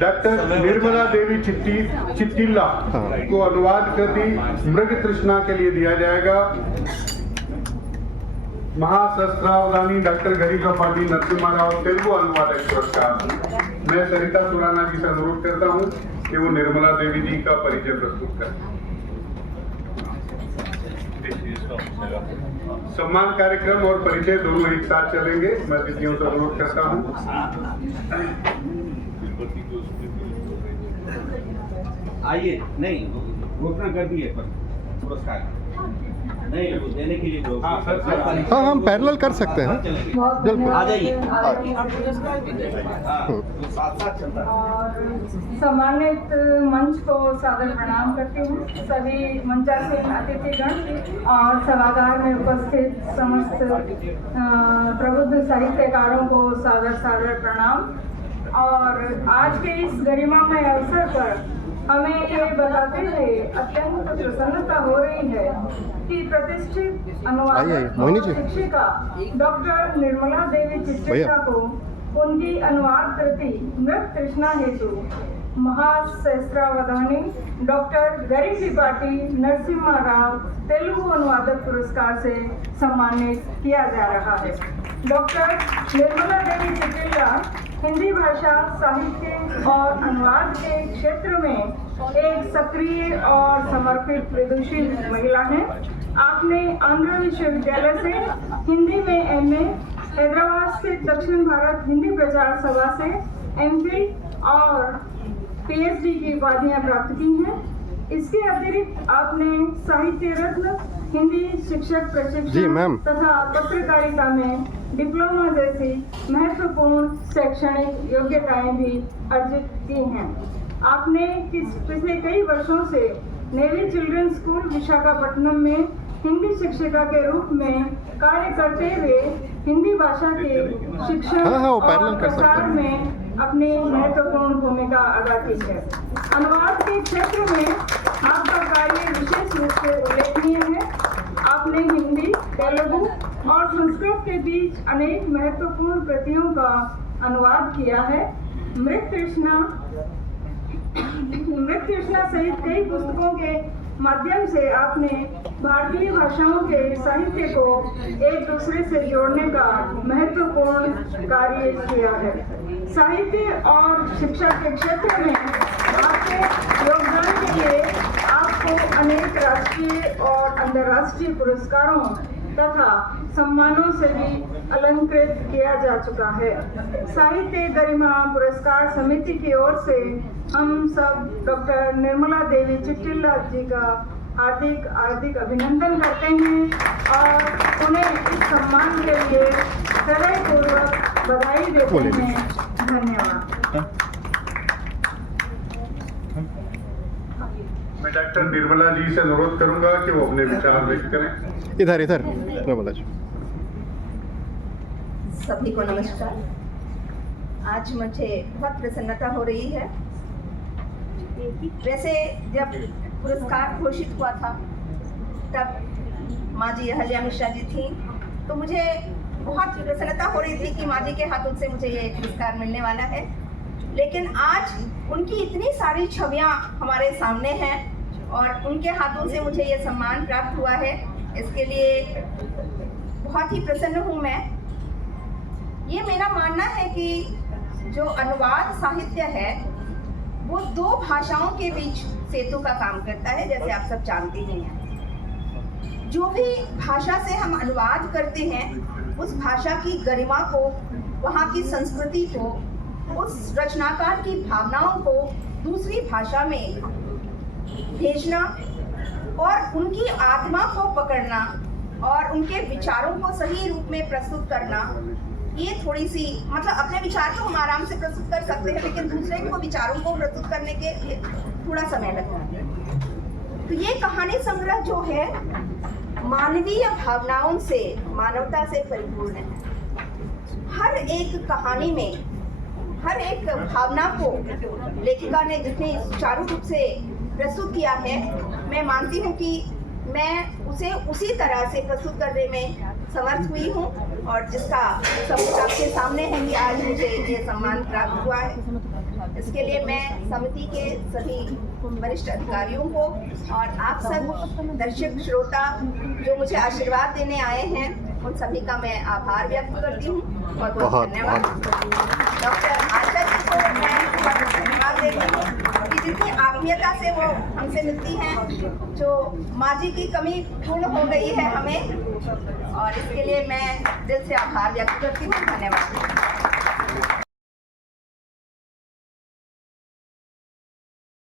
Doctor Nirmala Devi चिट्टिल्ला को अनुवाद कृति मृग तृष्णा के लिए दिया जाएगा। महाशस्त्रावधानी डॉक्टर गरिका पाटिल नरसिम्हा राव तेलुगु अनुवादक पुरस्कार। मैं सरिता सुराना जी से अनुरोध करता हूं कि वो निर्मला देवी जी का परिचय प्रस्तुत करें। सम्मान कार्यक्रम और परिचय दोनों एक साथ चलेंगे। मैं अतिथियों से अनुरोध करता हूं। आइए, नहीं घोषणा कर दिए पर पुरस्कार नहीं वो देने के लिए हाँ हम पैरेलल कर सकते हैं। जल्द आ जाइए। सम्मानित मंच को सादर प्रणाम करती हूँ। सभी मंचासीन अतिथिगण और सभागार में उपस्थित समस्त प्रबुद्ध साहित्यकारों को सादर प्रणाम। और आज के इस गरिमामय अवसर पर हमें ये बताते हुए अत्यंत प्रसन्नता हो रही है कि प्रतिष्ठित अनुवादक और शिक्षिका डॉक्टर निर्मला देवी चिट्टिल्ला को उनकी अनुवाद कृति मृग तृष्णा हेतु महाशस्त्रावधानी डॉक्टर गरिका पाटिल नरसिम्हा राव तेलुगु अनुवादक पुरस्कार से सम्मानित किया जा रहा है। डॉक्टर निर्मला देवी चिट्टिल्ला हिंदी भाषा, साहित्य और अनुवाद के क्षेत्र में एक सक्रिय और समर्पित विदुषी महिला हैं। आपने आंध्र विश्वविद्यालय से हिंदी में एमए, हैदराबाद से दक्षिण भारत हिंदी प्रचार सभा से एमफिल और पीएचडी की उपाधियां प्राप्त की हैं। इसके अतिरिक्त आपने साहित्य रत्न, हिंदी शिक्षक प्रशिक्षण तथा पत्रकारिता में डिप्लोमा जैसी महत्वपूर्ण शैक्षणिक योग्यताएं भी अर्जित की हैं। आपने पिछले कई वर्षों से नेवी चिल्ड्रन स्कूल विशाखापट्टनम में हिंदी शिक्षिका के रूप में कार्य करते हुए हिंदी भाषा के शिक्षण और प्रसार में अपनी महत्वपूर्ण भूमिका अदा की है। अनुवाद के क्षेत्र में आपका कार्य विशेष रूप से उल्लेखनीय है। आपने हिंदी, तेलुगु और संस्कृत के बीच अनेक महत्वपूर्ण कृतियों का अनुवाद किया है। मृग तृष्णा सहित कई पुस्तकों के माध्यम से आपने भारतीय भाषाओं के साहित्य को एक दूसरे से जोड़ने का महत्वपूर्ण कार्य किया है। साहित्य और शिक्षा के क्षेत्र में आपके योगदान के लिए आपको अनेक राष्ट्रीय और अंतर्राष्ट्रीय पुरस्कारों तथा सम्मानों से भी अलंकृत किया जा चुका है। साहित्य गरिमा पुरस्कार समिति की ओर से हम सब डॉक्टर निर्मला देवी चिट्टिल्ला जी का हार्दिक अभिनंदन करते हैं और उन्हें इस सम्मान के लिए हृदयपूर्वक बधाई देते हैं। धन्यवाद। मैं डॉक्टर निर्मला जी से अनुरोध करूंगा कि वो अपने विचार व्यक्त करें। इधर निर्मला जी। सभी को नमस्कार। आज मुझे बहुत प्रसन्नता हो रही है। वैसे जब पुरस्कार घोषित हुआ था तब माँ जी अहल्या मिश्रा जी थी, तो मुझे बहुत प्रसन्नता हो रही थी कि माँ जी के हाथों से मुझे ये पुरस्कार मिलने वाला है। लेकिन आज उनकी इतनी सारी छवियाँ हमारे सामने हैं और उनके हाथों से मुझे ये सम्मान प्राप्त हुआ है, इसके लिए बहुत ही प्रसन्न हूँ मैं। ये मेरा मानना है कि जो अनुवाद साहित्य है वो दो भाषाओं के बीच सेतु का काम करता है, जैसे आप सब जानते ही हैं। जो भी भाषा से हम अनुवाद करते हैं उस भाषा की गरिमा को, वहाँ की संस्कृति को, उस रचनाकार की भावनाओं को दूसरी भाषा में भेजना और उनकी आत्मा को पकड़ना और उनके विचारों को सही रूप में प्रस्तुत करना, ये थोड़ी सी मतलब अपने विचार तो हम आराम से प्रस्तुत कर सकते हैं, लेकिन दूसरे को विचारों को प्रस्तुत करने के लिए थोड़ा समय लगता है। तो ये कहानी संग्रह जो है मानवीय भावनाओं से, मानवता से परिपूर्ण है। हर एक कहानी में हर एक भावना को लेखिका ने जितने सुचारू रूप से प्रस्तुत किया है, मैं मानती हूँ कि मैं उसे उसी तरह से प्रस्तुत करने में समर्थ हुई हूँ और जिसका सब कुछ आपके सामने है कि आज मुझे ये सम्मान प्राप्त हुआ है। इसके लिए मैं समिति के सभी वरिष्ठ अधिकारियों को और आप सब दर्शक श्रोता जो मुझे आशीर्वाद देने आए हैं उन सभी का मैं आभार व्यक्त करती हूँ। बहुत बहुत धन्यवाद। डॉक्टर आशा जी को मैं बहुत धन्यवाद देती हूँ कि जितनी आत्मीयता से वो हमसे मिलती हैं, जो माँ जी की कमी पूर्ण हो गई है हमें, और इसके लिए मैं दिल से आभार व्यक्त करती हूँ। धन्यवाद।